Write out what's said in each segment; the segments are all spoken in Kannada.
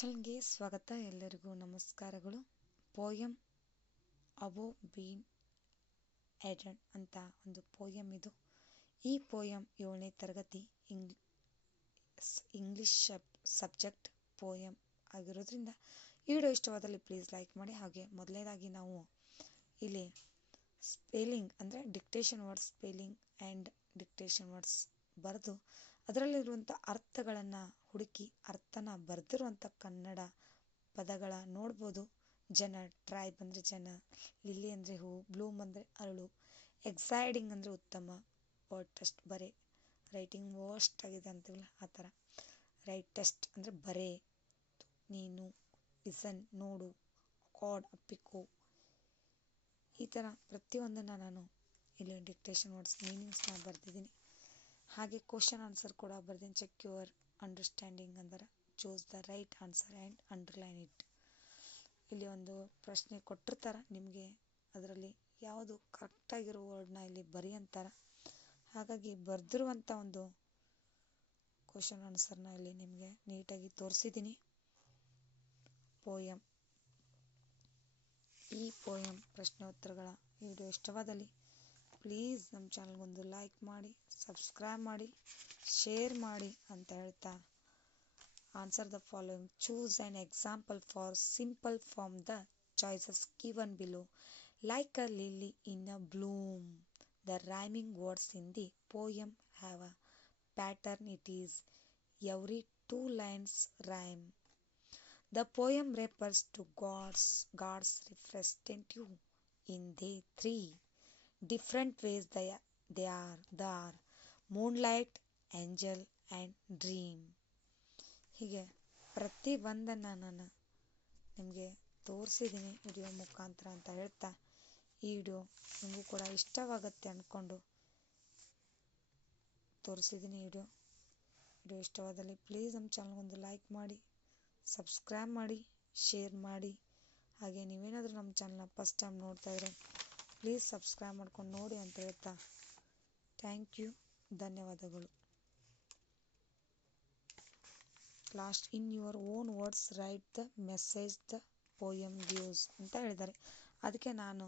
ಚಾನಲ್ಗೆ ಸ್ವಾಗತ. ಎಲ್ಲರಿಗೂ ನಮಸ್ಕಾರಗಳು. ಪೋಯಮ್ ಅಬೋ ಬೀನ್ ಎಡನ್ ಅಂತ ಒಂದು ಪೋಯಮ್ ಇದು. ಈ ಪೋಯಮ್ ಏಳನೇ ತರಗತಿ ಇಂಗ್ ಇಂಗ್ಲಿಷ್ ಸಬ್ಜೆಕ್ಟ್ ಪೋಯಮ್ ಆಗಿರೋದ್ರಿಂದ ವಿಡಿಯೋ ಇಷ್ಟವಾದಲ್ಲಿ ಪ್ಲೀಸ್ ಲೈಕ್ ಮಾಡಿ. ಹಾಗೆ ಮೊದಲನೇದಾಗಿ ನಾವು ಇಲ್ಲಿ ಸ್ಪೆಲ್ಲಿಂಗ್ ಅಂದರೆ dictation words spelling and dictation words ಬರೆದು ಅದರಲ್ಲಿರುವಂಥ ಅರ್ಥಗಳನ್ನು ಹುಡುಕಿ ಅರ್ಥನ ಬರೆದಿರುವಂಥ ಕನ್ನಡ ಪದಗಳ ನೋಡ್ಬೋದು. ಜನ ಟ್ರೈಬ್ ಅಂದರೆ ಜನ, ಲಿಲ್ಲಿ ಅಂದರೆ ಹೂ ಬ್ಲೂಮ್ ಅಂದರೆ ಅರಳು ಎಕ್ಸೈಡಿಂಗ್ ಅಂದರೆ ಉತ್ತಮ ವರ್ಡ್ ಟೆಸ್ಟ್ ಬರೆ ರೈಟಿಂಗ್ ವರ್ಸ್ಟ್ ಆಗಿದೆ ಅಂತೀವಲ್ಲ ಆ ಥರ. ರೈಟ್ ಟೆಸ್ಟ್ ಅಂದರೆ ಬರೆ, ನೀನು ಲಿಸನ್ ನೋಡು ಕಾಡ್ ಅಪ್ಪಿಕೋ. ಈ ಥರ ಪ್ರತಿಯೊಂದನ್ನು ನಾನು ಇಲ್ಲಿ ಡಿಕ್ಟೇಷನ್ ವರ್ಡ್ಸ್ ಮೀನಿಂಗ್ಸ್ನ ಬರೆದಿದ್ದೀನಿ. ಹಾಗೆ ಕ್ವಶನ್ ಆನ್ಸರ್ ಕೂಡ ಬರ್ದಿನಿ. ಚೆಕ್ ಯುವರ್ ಅಂಡರ್ಸ್ಟ್ಯಾಂಡಿಂಗ್ ಅಂದರೆ choose the right answer and underline it ಇಲ್ಲಿ ಒಂದು ಪ್ರಶ್ನೆ ಕೊಟ್ಟಿರ್ತಾರೆ, ನಿಮಗೆ ಅದರಲ್ಲಿ ಯಾವುದು ಕರೆಕ್ಟಾಗಿರೋ ವರ್ಡ್ನ ಇಲ್ಲಿ ಬರಿ ಅಂತಾರೆ. ಹಾಗಾಗಿ ಬರೆದಿರುವಂಥ ಒಂದು ಕ್ವಶನ್ ಆನ್ಸರ್ನ ಇಲ್ಲಿ ನಿಮಗೆ ನೀಟಾಗಿ ತೋರಿಸಿದ್ದೀನಿ ಪೋಯಮ್ ಈ ಪೋಯಮ್ ಪ್ರಶ್ನೋತ್ತರಗಳ ವಿಡಿಯೋ ಇಷ್ಟವಾದಲ್ಲಿ ಪ್ಲೀಸ್ ನಮ್ಮ ಚಾನಲ್ಗೊಂದು ಲೈಕ್ ಮಾಡಿ ಸಬ್ಸ್ಕ್ರೈಬ್ ಮಾಡಿ ಶೇರ್ ಮಾಡಿ ಅಂತ ಹೇಳ್ತಾ answer the following choose an example for simple form the choices given below like a lily in a bloom the rhyming words in the poem have a pattern it is every two lines rhyme The poem refers to God's. God's representative in the three. Different ways they are, they are are. Moonlight, angel and dream. ಹೀಗೆ ಪ್ರತಿ ಒಂದನ್ನು ನಾನು ನಿಮಗೆ ತೋರಿಸಿದ್ದೀನಿ ವಿಡಿಯೋ ಮುಖಾಂತರ ಅಂತ ಹೇಳ್ತಾ ಈ ವಿಡಿಯೋ ನಿಮಗೂ ಕೂಡ ಇಷ್ಟವಾಗುತ್ತೆ ಅಂದ್ಕೊಂಡು ತೋರಿಸಿದ್ದೀನಿ ವಿಡಿಯೋ ವಿಡಿಯೋ ಇಷ್ಟವಾದಲ್ಲಿ ಪ್ಲೀಸ್ ನಮ್ಮ ಚಾನಲ್ಗೊಂದು ಲೈಕ್ ಮಾಡಿ ಸಬ್ಸ್ಕ್ರೈಬ್ ಮಾಡಿ ಶೇರ್ ಮಾಡಿ. ಹಾಗೆ ನೀವೇನಾದರೂ ನಮ್ಮ ಚಾನಲ್ನ ಫಸ್ಟ್ ಟೈಮ್ ನೋಡ್ತಾ ಇದ್ರೆ ಪ್ಲೀಸ್ ಸಬ್ಸ್ಕ್ರೈಬ್ ಮಾಡ್ಕೊಂಡು ನೋಡಿ ಅಂತ ಹೇಳ್ತಾ. ಥ್ಯಾಂಕ್ ಯು ಧನ್ಯವಾದಗಳು. Last in your own words write the message the poem gives ಅಂತ ಹೇಳಿದ್ದಾರೆ. ಅದಕ್ಕೆ ನಾನು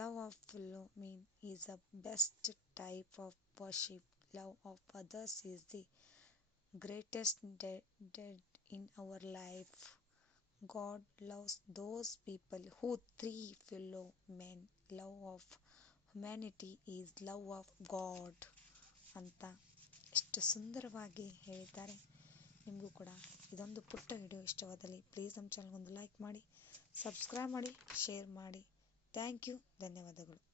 love of fellow men is a best type of worship love of others is the greatest deed in our life. God loves those people who three fellow men. Love of humanity is love of God ಅಂತ ಎಷ್ಟು ಸುಂದರವಾಗಿ ಹೇಳಿದ್ದಾರೆ. ನಿಮಗೂ ಕೂಡ ಇದೊಂದು ಪುಟ್ಟ ವಿಡಿಯೋ ಇಷ್ಟವಾದಲ್ಲಿ ಪ್ಲೀಸ್ ನಮ್ಮ ಚಾನಲ್ಗೊಂದು ಲೈಕ್ ಮಾಡಿ ಸಬ್ಸ್ಕ್ರೈಬ್ ಮಾಡಿ ಶೇರ್ ಮಾಡಿ. ಥ್ಯಾಂಕ್ ಯು ಧನ್ಯವಾದಗಳು.